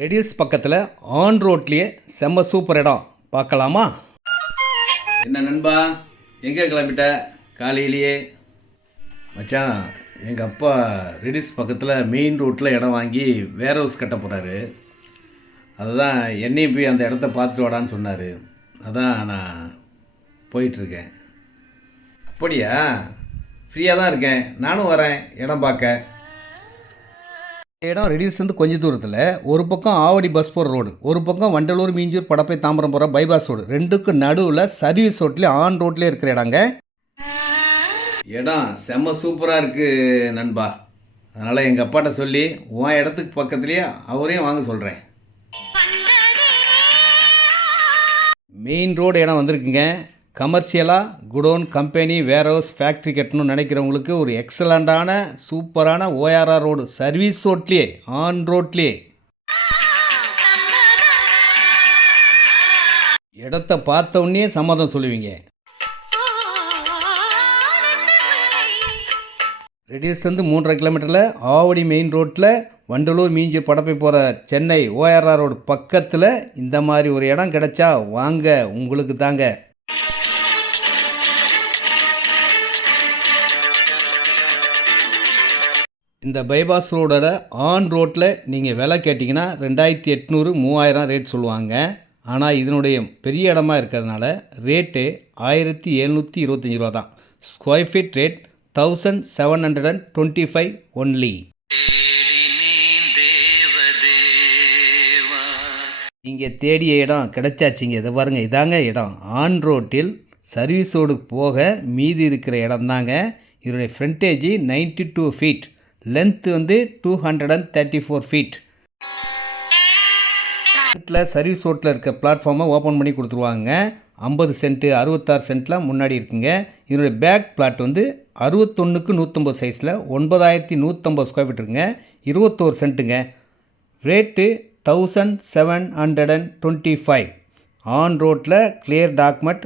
Reduce பக்கத்தில் on ரோட்லேயே செம்ம சூப்பர் இடம் பார்க்கலாமா? என்ன நண்பா, எங்கே கிளம்பிட்ட காலையிலேயே? மச்சான், எங்கள் அப்பா ரெடியூஸ் பக்கத்தில் மெயின் ரோட்டில் இடம் வாங்கி வேர் ஹவுஸ் கட்ட போகிறாரு. அதுதான் என்னையும் போய் அந்த இடத்த பார்த்துட்டு வாடான்னு சொன்னார். அதான் நான் போயிட்டுருக்கேன். அப்படியா? ஃப்ரீயாக தான் இருக்கேன், நானும் வரேன் இடம் பார்க்க. இடம் ரெடியூஸ் வந்து கொஞ்சம் தூரத்தில், ஒரு பக்கம் ஆவடி பஸ் போகிற ரோடு, ஒரு பக்கம் வண்டலூர் மீஞ்சூர் படப்பை தாம்பரம் போகிற பைபாஸ் ரோடு, ரெண்டுக்கும் நடுவில் சர்வீஸ் ரோட்லேயே ஆன் ரோட்லேயே இருக்கிற இடங்க. இடம் செம்ம சூப்பராக இருக்குது நண்பா. அதனால் எங்கள் அப்பாட்ட சொல்லி உன் இடத்துக்கு பக்கத்துலேயே அவரையும் வாங்க சொல்கிறேன். மெயின் ரோடு இடம் வந்திருக்குங்க. கமர்ஷியலாக குடோன், கம்பெனி, வேர் ஹவுஸ், ஃபேக்ட்ரி கட்டணும்னு நினைக்கிறவங்களுக்கு ஒரு எக்ஸலண்ட்டான சூப்பரான ஓஆர்ஆர் ரோடு, சர்வீஸ் ரோட்லேயே ஆன் ரோட்லேயே. இடத்த பார்த்த உடனே சம்மதம் சொல்லுவீங்க. ரெடியூஸ் வந்து 3.5 கிலோமீட்டரில் ஆவடி மெயின் ரோட்டில் வண்டலூர் மீஞ்சி படப்பை போகிற சென்னை ஓஆர்ஆர் ரோடு பக்கத்தில் இந்த மாதிரி ஒரு இடம் கிடைச்சா வாங்க, உங்களுக்கு தாங்க. இந்த பைபாஸ் ரோடோட ஆன் ரோட்டில் நீங்கள் விலை கேட்டிங்கன்னா 2800 3000 ரேட் சொல்லுவாங்க. ஆனால் இதனுடைய பெரிய இடமா இருக்கிறதுனால ரேட்டு 1725 ரூபா தான். Square feet rate 1725 only. நீங்கள் தேடிய இடம் கிடைச்சாச்சிங்க. இதை பாருங்கள், இதாங்க இடம். ஆன் ரோட்டில் சர்வீஸ் ரோடுக்கு போக மீதி இருக்கிற இடம் தாங்க. இதனுடைய ஃப்ரண்டேஜ் 92 ஃபீட், லென்த்து வந்து 234 ஃபீட். சர்வீஸ் ரோட்டில் இருக்க பிளாட்ஃபார்மை ஓப்பன் பண்ணி கொடுத்துருவாங்க. 50 சென்ட்டு 66 சென்ட்லாம் முன்னாடி இருக்குங்க. இதனுடைய பேக் பிளாட் வந்து 61க்கு 150 சைஸில் 9150 ஸ்கொயர் ஃபீட் இருக்குங்க. 21 சென்ட்டுங்க. ரேட்டு 1725. ஆன் ரோட்டில் கிளியர் டாக்குமெண்ட்,